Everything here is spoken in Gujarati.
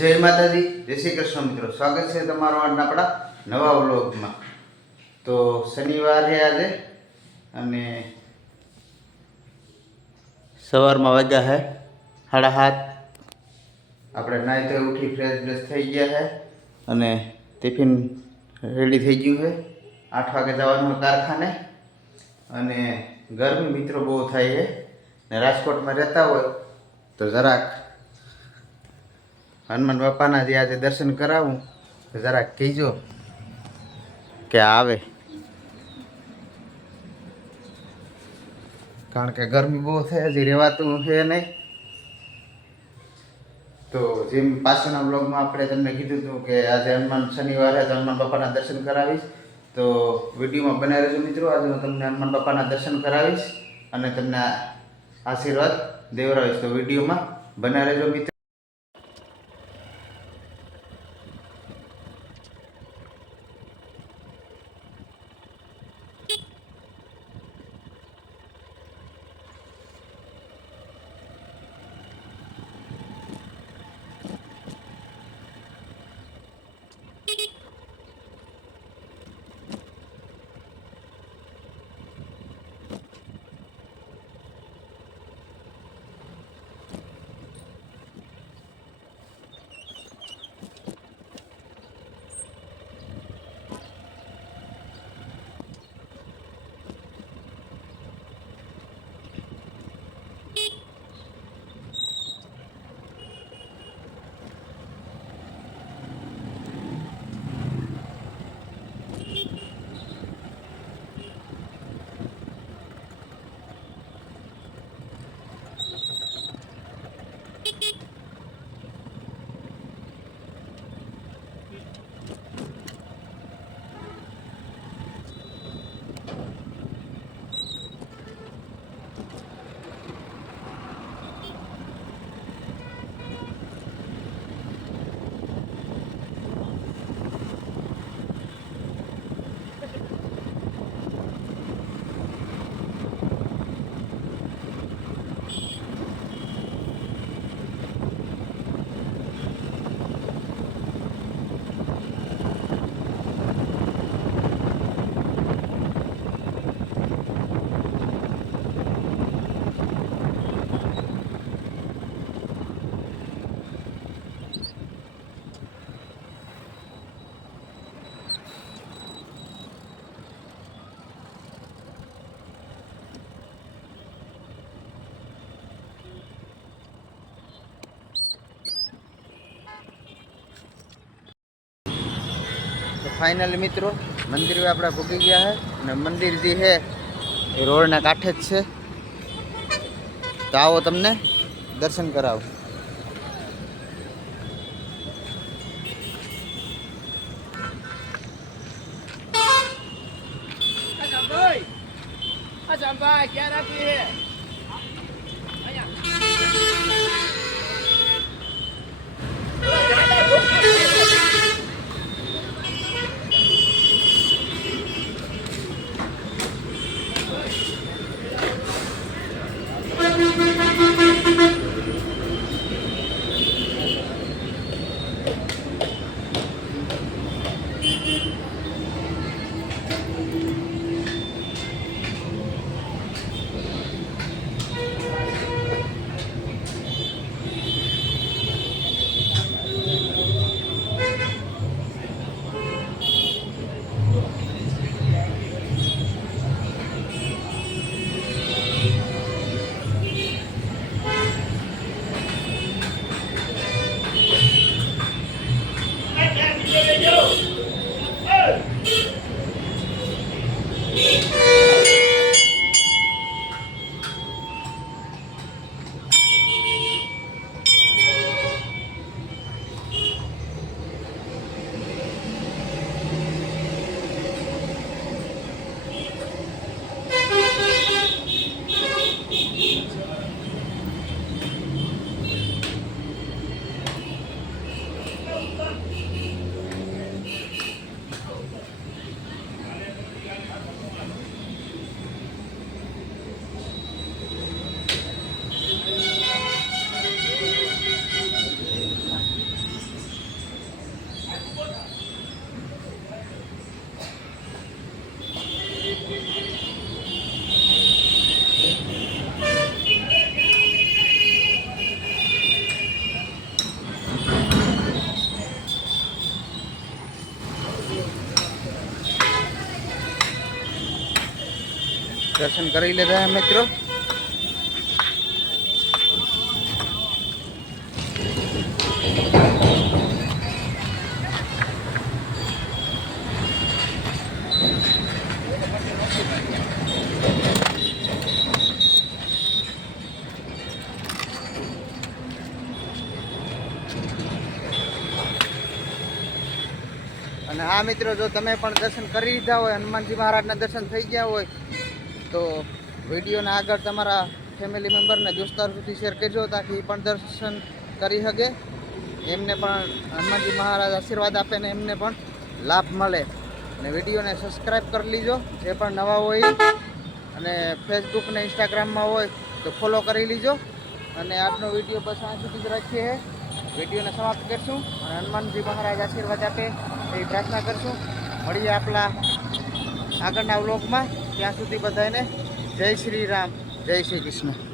જય માતાજી, જય શ્રી કૃષ્ણ મિત્રો, સ્વાગત છે તમારું આજના આપણા નવા વ્લોગમાં। તો શનિવાર છે આજે અને સવારમાં વાગ્યા છે 7:30। આપણે નાહી તો ઉઠી ફ્રેશ થઈ ગયા છે અને ટિફિન રેડી થઈ ગયું છે। 8 વાગે જવાનું કારખાને અને ગરમી મિત્રો બહુ થાય છે ને રાજકોટમાં રહેતા હોય તો જરાક હનુમાન બાપાના જે આજે દર્શન કરાવું તો જરાક કહીજો કે આવે, કારણ કે ગરમી બહુ થાય, હજી રહેવાતું છે નહીં। તો જેમ પાછળના બ્લોગમાં આપણે તમને કીધું હતું કે આજે હનુમાન શનિવારે તો હનુમાન બાપાના દર્શન કરાવીશ, તો વિડીયોમાં બનાવી રહેજો મિત્રો। આજે હું તમને હનુમાન બાપાના દર્શન કરાવીશ અને તમને આશીર્વાદ દેવડાવીશ, તો વિડીયોમાં બનાવી રહેજો મિત્રો। ફાઇનલી મિત્રો મંદિર આપણે ભૂગી ગયા છે અને મંદિર જે છે એ રોડના કાંઠે જ છે, તો આવો તમને દર્શન કરાવું। ક્યાં રાખી દર્શન કરી લીધા મિત્રો. અને આ મિત્રો જો તમે પણ દર્શન કરી લીધા હોય, હનુમાનજી મહારાજના દર્શન થઈ ગયા હોય તો વિડીયોને આગળ તમારા ફેમિલી મેમ્બરને દોસ્તાર સુધી શેર કરજો, તાકી એ પણ દર્શન કરી શકે, એમને પણ હનુમાનજી મહારાજ આશીર્વાદ આપે ને એમને પણ લાભ મળે. અને વિડીયોને સબસ્ક્રાઈબ કરી લીજો જે પણ નવા હોય, અને ફેસબુક ને ઇન્સ્ટાગ્રામમાં હોય તો ફોલો કરી લીજો. અને આજનો વિડીયો બસ આ સુધી જ રાખીએ. વિડીયોને સમાપ્ત કરશું અને હનુમાનજી મહારાજ આશીર્વાદ આપે એવી પ્રાર્થના કરશું. મળીએ આપણા આગળના વ્લોગમાં. ત્યાં સુધી બધાને જય શ્રી રામ, જય શ્રી કૃષ્ણ.